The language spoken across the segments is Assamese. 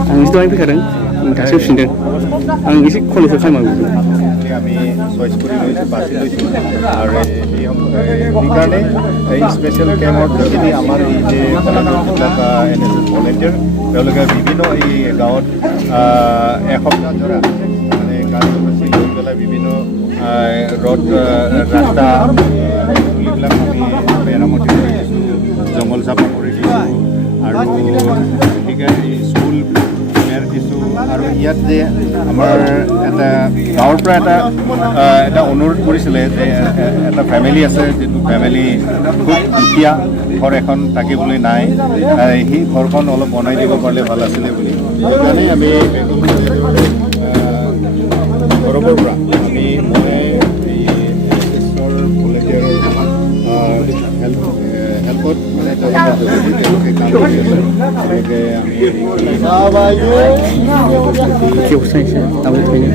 आं एसे दहाय फैखादों दासो फैफिनदों आं एसे कलेजाव खामानि मावदों আমি চইচ কৰি লৈছোঁ বাছি লৈছোঁ আৰু সেইকাৰণে এই স্পেচিয়েল কেম্পত যিখিনি আমাৰ এই যে যিবিলাক NSS ভলেণ্টিয়াৰ তেওঁলোকে বিভিন্ন এই গাঁৱত এসপ্তাহ ধৰা মানে কাৰ্যসূচী লৈ পেলাই বিভিন্ন ৰ'ড ৰাস্তা এইবিলাক আমি মেৰামতি কৰি দিছোঁ জংঘল চাফা কৰি দিছোঁ আৰু সেইকাৰণে স্কুল দিছোঁ আৰু ইয়াত যে আমাৰ এটা গাঁৱৰ পৰা এটা অনুৰোধ কৰিছিলে যে এটা ফেমিলি আছে যিটো ফেমিলি খুব দুখীয়া ঘৰ এখন থাকিবলৈ নাই সেই ঘৰখন অলপ বনাই দিব পাৰিলে ভাল আছিলে বুলি সেইকাৰণে আমি তৰফৰ পৰা আমি মই এই NSSৰ ভলেণ্টিয়াৰৰ হেল্পত মানে তেওঁলোকে কাম কৰি আছে তেওঁলোকে गेवसायसो दाबो थायो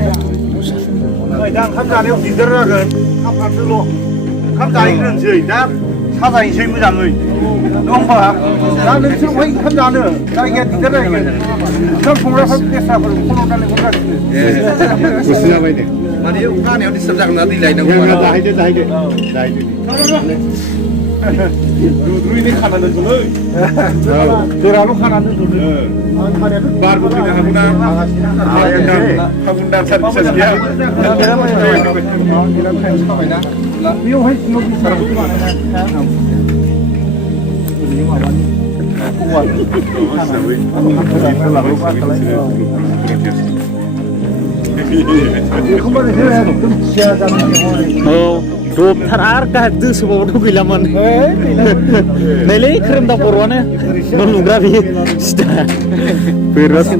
दा ओंखाम जानायाव दिगदार जागोन ओंखाम फानदोल' ओंखाम जाहैग्रोनोसै दा साजायनोसै मोजाङै नङा होमबा दा नोंसोर बहाय ओंखाम जानो जायगाया दिगदार जाहैगोन ओंखाम संग्राफोर लेस्राफोर फन हरनानै लिंहरगासिनो गुसुना बायदे माने अखा हानायाव डिस्टार्ब जागोन ना दै लायनांगौ जाहैदो दुद्रुयैनो खानानै दोनथ'लै गोराल' खानानै दोनथ'लै बारबो फैनो हागौना फागुन दान सानसे गैया बेयावहाय सिङाव बिसाराखौ औ दबथार आरो गाहाय दोसोबावथ' गैलामोन नैलै खोरोमदाव बर'आनो न' लुग्रा बियो सिदा बोरबासो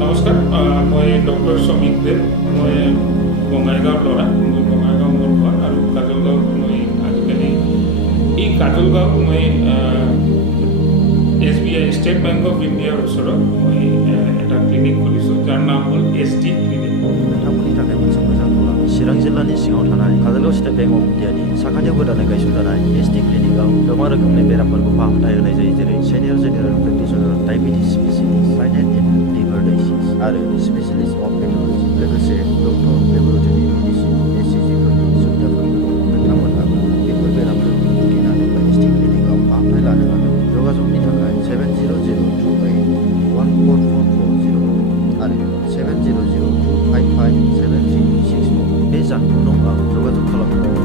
নমস্কাৰ মই ডক্টৰ শ্ৰমিক দেৱ মই বঙাইগাঁৱৰ ল'ৰা মই বঙাইগাঁও মোৰ ঘৰ আৰু কাজলগাঁৱত মই আজিকালি এই কাজলগাঁৱত মই SBI ষ্টেট বেংক অফ ইণ্ডিয়াৰ ওচৰত মই এটা ক্লিনিক খুলিছোঁ যাৰ নাম হ'ল SD ক্লিনিক नोंथांमोननि थाखाय मोनसे मोजां खौरां चिरां जिल्लानि सिङाव थानाय काजलगाव स्टेट बेंक अफ इन्डियानि साखाथियाव गोदानै गायसनजानाय SD क्लिनिकआव गोबां रोखोमनि बेरामफोरखौ फाहामथाय होनाय जायो जेरै senior general practitioner diabetes specialist साइनेट एन्ड लिभार डायसिस आरो स्पेसिलिस्ट अफ पेथलजि लोगोसे डक्टर लेबरेटरि मेडिसिन ECGफोरनि सुबिदाफोरबो दं नोंथांमोनहाबो बेफोर बेरामफोरखौ भुगिनानै SD क्लिनिकआव फाहामथाय लानो हागोन जगाजगनि थाखाय 7002814440 आरो 7002557364 बे जानबुं नम्बराव जगाजग खालामनो